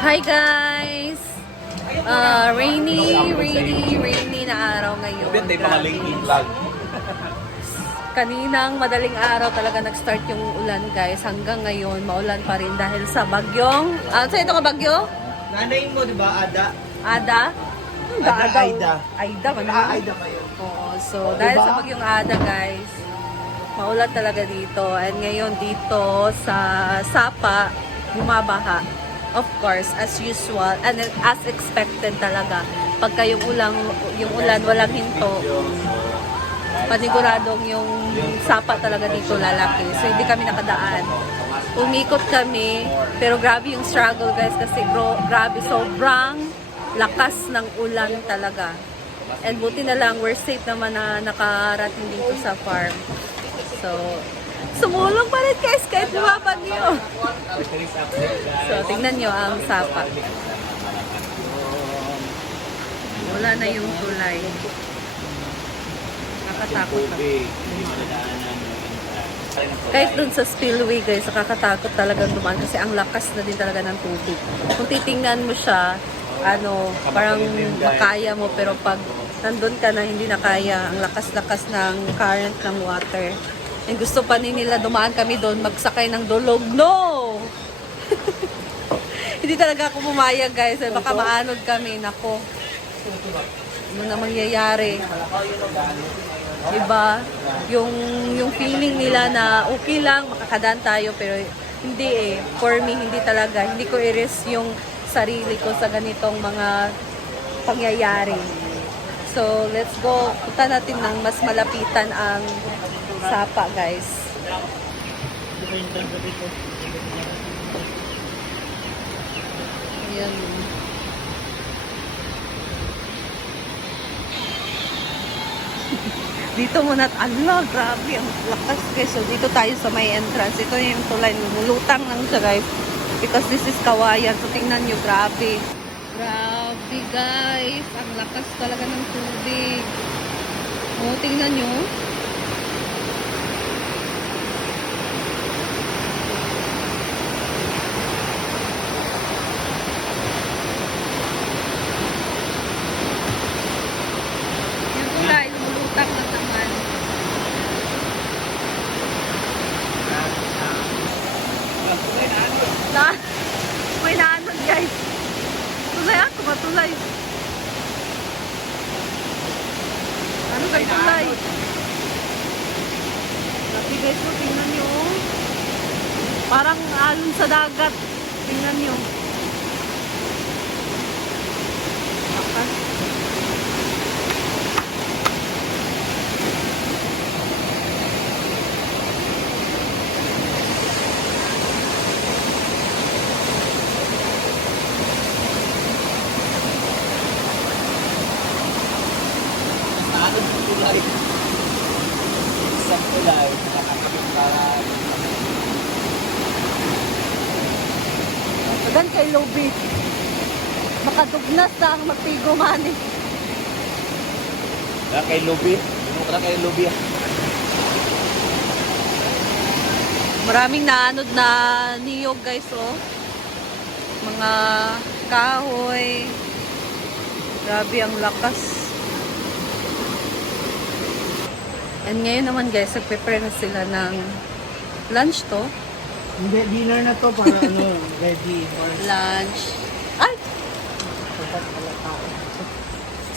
Hi guys! Rainy na araw ngayon. Kaninang madaling araw talaga nag-start yung ulan guys. Hanggang ngayon, maulan pa rin dahil sa bagyong... saan ito ka bagyo? Nanayin mo, di ba, Ada? Ada? Aida. Aida ba na? Aida kayo. Oo, so dahil sa bagyong Ada guys, maulan talaga dito. And ngayon dito sa Sapa, bumabaha. Of course, as usual, and as expected talaga. Pagka yung ulan walang hinto, paniguradong yung Sapa talaga dito lalaki. So hindi kami nakadaan. Umikot kami, pero grabe yung struggle guys kasi grabe, sobrang lakas ng ulan talaga. And buti na lang, we're safe naman na nakarating dito sa farm. So, sumulong pa rin guys kahit bumabagyo. So, tingnan nyo ang Sapa. Wala na yung tulay. Nakakatakot na. Kahit dun sa spillway guys, nakakatakot talagang dumaan kasi ang lakas na din talaga ng tubig. Kung titingnan mo siya, parang makaya mo, pero pag nandun ka na hindi na kaya, ang lakas-lakas ng current ng water. And gusto pa nila dumaan kami doon, magsakay ng dulog. No! Hindi talaga ako pumayag guys. Baka maanod kami. Nako. Ano na mangyayari? Diba? Yung feeling nila na okay lang, makakadaan tayo. Pero hindi eh. For me, hindi talaga. Hindi ko i-risk yung sarili ko sa ganitong mga pangyayari. So, let's go. Punta natin ng mas malapitan ang Sapa, guys. Ayan. Dito muna, grabe, ang lakas guys. So, dito tayo sa may entrance. Ito yung tulay, lumulutang lang siya guys. Because this is Kawayan. So, tingnan nyo, grabe. Grabe guys. Ang lakas talaga ng tubig. O, tingnan nyo. May naanod guys. Tulay ako, matulay. Ano kayo tulay? Grabe guys, tingnan nyo. Parang alon sa dagat. Tingnan nyo. Lakas. Isang tulay. Magan kay Lobby. Makadugnas na ang magtigo mani. Kay Lubi. Kay Lubi. Maraming naanod na niyog guys, oh. Mga kahoy. Grabe ang lakas. And ngayon naman guys, nag-prepare na sila ng lunch to. Hindi, dinner na to para ready for Lunch. Ay!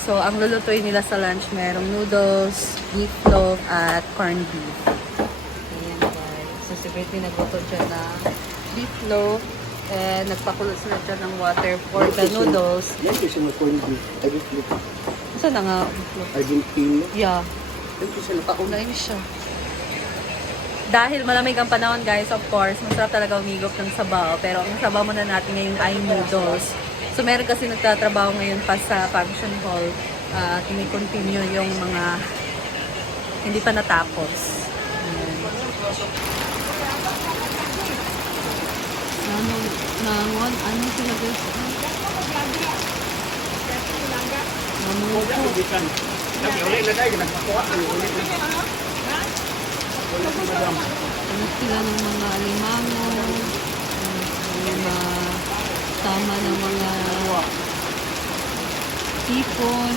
So, ang lulutuin nila sa lunch, merong noodles, beef loaf, at corned beef. Ayan guys. So, si Britney nagluto siya ng beef loaf. And nagpakulot sila siya ng water for the noodles. Yan kasi ng corned beef. Saan na nga beef loaf? Argentino. Yeah. Yan kasi nakaunay. Unahin siya. Dahil malamig ang panahon guys, of course, masarap talaga umigop ng sabaw. Pero ang sabaw muna natin ngayon ay noodles. So meron kasi nagtatrabaho ngayon pa sa function hall. Tinikontinue yung mga hindi pa natapos. Ayan. Ano sila guys? Ano sila ng mga alimango, mga kasama ng mga hipon.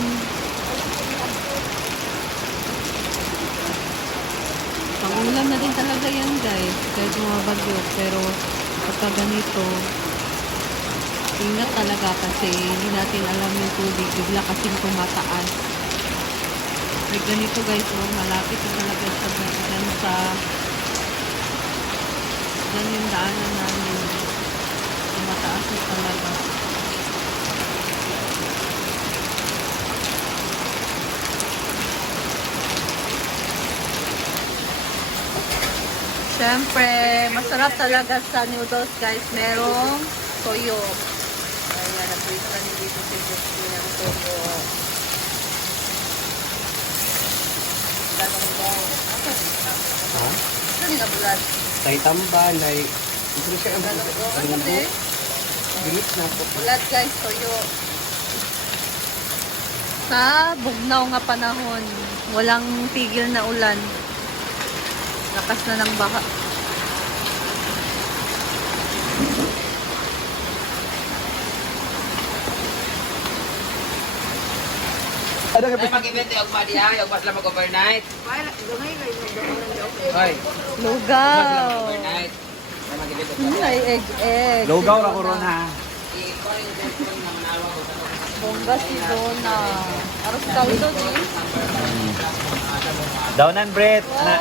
Pang-ulam na din talaga yan guys, kahit mga bagyo. Pero kapag ganito, ingat talaga kasi hindi natin alam yung tubig, bigla kasing tumataas. Like ganito guys, oh, malapit na talaga sa dyan yung daanan namin. Tumataas na talaga. Siyempre, masarap talaga sa noodles guys. Merong toyo. Ayan, nag-wait kami dito sa Justy ng toyo. Ganong mo. Ha? Ano nga bulat? Tay tamban, ay... Ito siya ang Ganong mo. Bilis na po. Bulat guys, toyo. Sa bugnaw nga panahon, walang tigil na ulan. Lakas na ng baha. Ada ka Ay, mag-event yung pa diya, yung pas lang mag-overnight. Hoy, pas lang Lugaw. mag-overnight. Ay, mag-event yung Ay, egg. Lugaw ra corona. Bongga si Dona. Aros kaldo, di? Downan bread na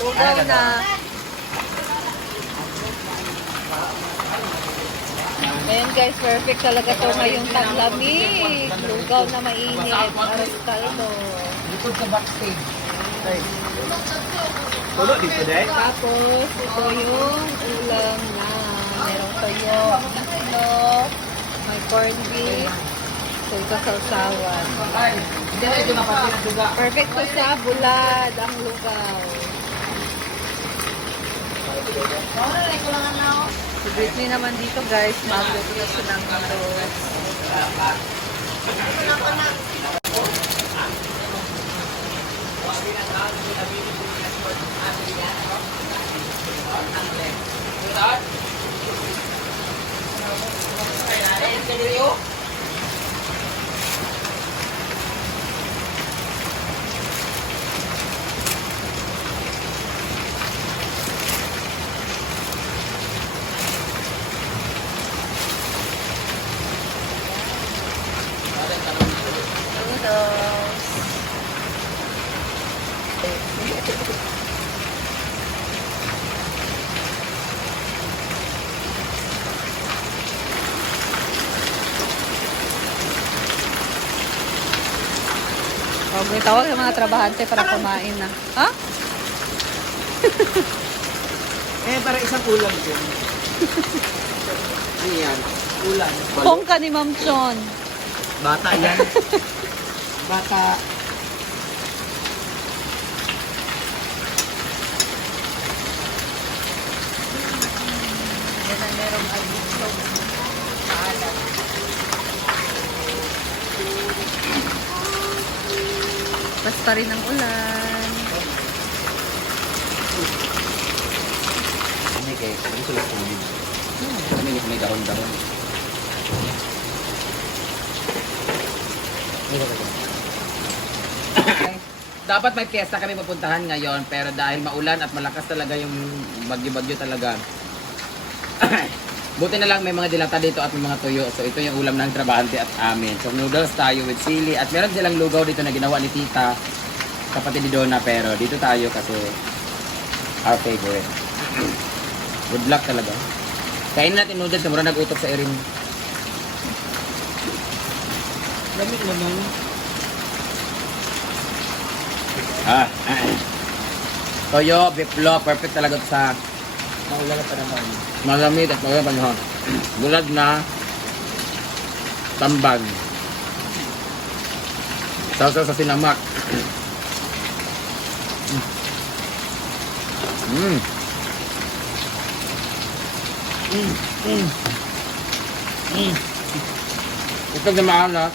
Lugaw na. Ayan guys, perfect talaga to ngayong taglamig. Lugaw na mainit. Aros kaldo. Likod sa backstage. Tulo dito dai. Tapos, ito yung ulam na. Merong toyo, islo, may corned beef. So, ito sausawan. Ay, hindi na ito napati ng duga. Perfect to sa bulad ang lugaw. Si Britney naman dito guys, magluto na siya ng noodles. Noodles. Huwag mo tawag yung mga trabahante para kumain na. Ha? Para isang ulam din. Ano yan? Ulam. Home ka ni Ma'am Chon. Bata yan. Bata. Yan ang merong agiso. Maalat. Basta rin ang ulan. Hindi kayo. Ano sila tulid? Ano yung may dahon-dahon? Dapat may piyesta kami pupuntahan ngayon, pero dahil maulan at malakas talaga yung bagyo-bagyo talaga. Buti na lang may mga dilata dito at may mga tuyo. So ito yung ulam ng trabahante at amin. So noodles tayo with sili. At meron silang lugaw dito na ginawa ni tita, kapatid ni Donna. Pero dito tayo kasi our favorite. Good luck talaga. Kainin natin noodles na mura nag-utok sa Erin. Lamig naman. Toyo, biplo, perfect talaga to sa Maulan pa naman. malamig at malamig panahon. Bulad na tambag. Sausaw sa sinamak. Mm. Itlog na maalat.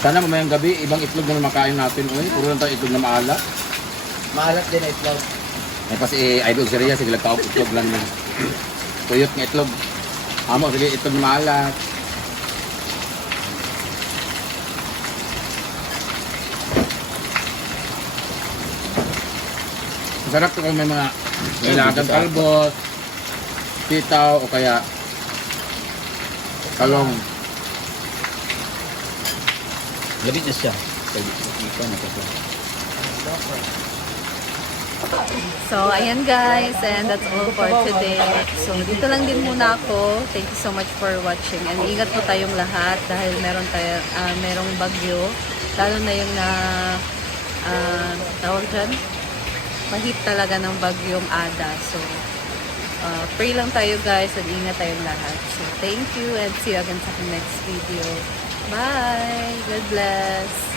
Sana mamayang gabi, ibang itlog na makain natin. Uy, puro lang tayo itlog na maalat. Maalat din na itlog. May pa si Idol Seria, sige lang itlog lang na. Tuyot nga itlog. Amo, sige itlog na maalat. Masarap ito kung may mga nilagang kalbot, sitaw, o kaya talong. Labit na siya. Ikaw na kasi. So, ayan guys, and that's all for today. So, dito lang din muna ako. Thank you so much for watching. And ingat po tayong lahat dahil merong bagyo. Lalo na yung tawag dyan, mahit talaga ng bagyong Ada. So, pray lang tayo guys and ingat tayong lahat. So, thank you and see you again sa next video. Bye! God bless!